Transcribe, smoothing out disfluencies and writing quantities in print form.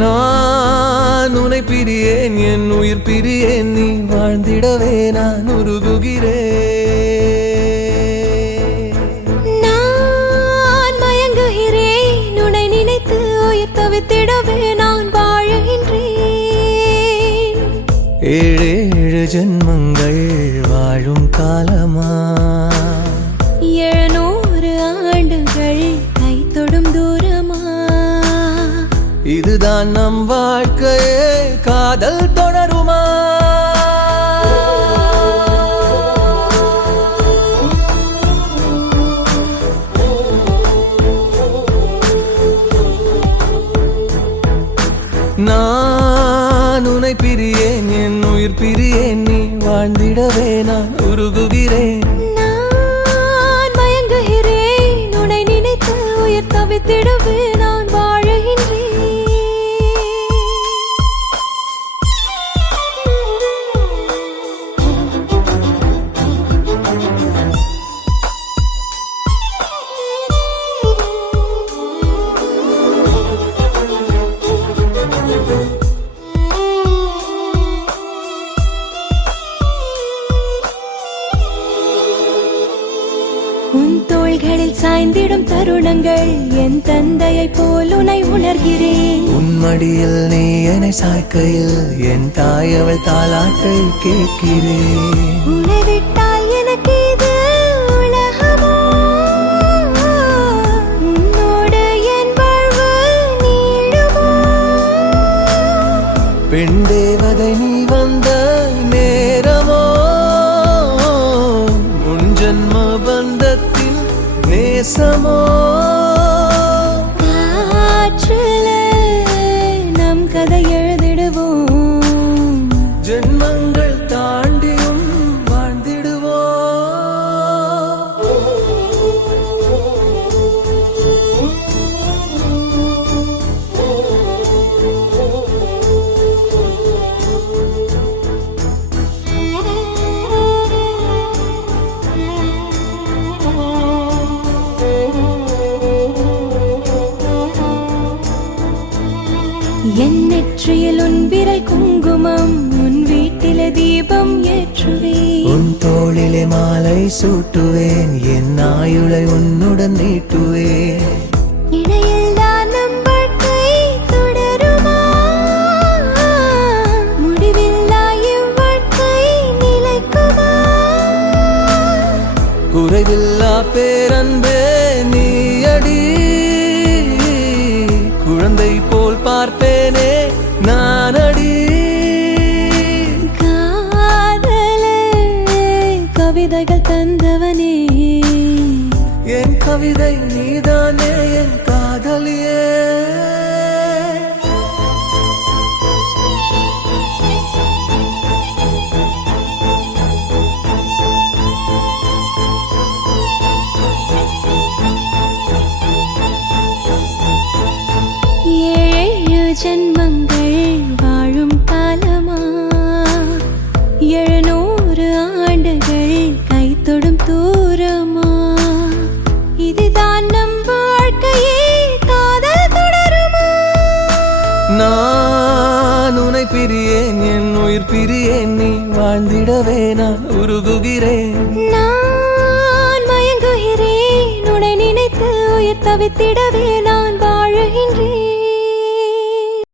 நான் உன்னை பிரியேன், என் உயிர் பிரியேன், நீ வாழ்ந்திடவே நான் உருகுகிறேன். நான் மயங்குகிறேன், உன்னை நினைத்து உயிர் தவித்திடவே நான் வாழுகின்றேன். ஏழேழு ஜென்மங்கள் வாழும் காலமா, 700 ஆண்டுகள் கை தொடும் தூரமா, இதுதான் நம் வாழ்க்கையே, காதல் தொடருமா? நான் உன்னை பிரியேன், என் உயிர் பிரியேன், நீ வாழ்ந்திடவே நான் உருகுகிறேன். நான் மயங்குகிறேன், உன்னை நினைத்து உயிர் தவித்திடவே நான் வாழுகின்றேன். உன் தோள்களில் சாய்ந்திடும் தருணங்கள், என் தந்தையை போல் உன்னை உணர்கிறேன். உன் மடியில் நீ என்னை சாய்க்கையில் என் தாயவள் தாலாட்டை கேட்கிறேன். உன்னை விட்டால் எனக்கு இது உலகமோ, உன்னோடு என் வாழ்வு நீடுமோ. பெண் தேவதை நீ வந்த நேரமோ, முன் ஜன்ம பந்தத்தின் நேசமோ. காற்றிலே நம் கதை எழுதிடுவோம், ஜென்மங்கள் தாண்டியும் வாழ்ந்திடுவோம். என் நெற்றியில் உன் விரல் குங்குமம், உன் வீட்டிலே தீபம் ஏற்றுவேன். உன் தோளிலே மாலை சூட்டுவேன், என் ஆயுளை உன்னுடன் நீட்டுவேன். இடையில்லா நம் வாழ்க்கை தொடருமா, முடிவில்லா இவ்வாழ்க்கை நிலைக்குமா. குறைவில்லா பேரன்பே நீயடி, குழந்தை போல் பார்ப்பேனே நானடி. காதலே கவிதைகள் தந்தவனே, என் கவிதை நீதானே என் காதலியே. ஏழு ஜென்மங்கள் வாழும் காலமா, 700 ஆண்டுகள் கை தொடும் தூரமா, இதுதான் நம் வாழ்க்கையே, காதல் தொடருமா. நான் உன்னை பிரியேன், என் உயிர் பிரியேன், நீ வாழ்ந்திடவே நான் உருகுகிறேன். நான் மயங்குகிறேன், உன்னை நினைத்து உயிர் தவித்திடவே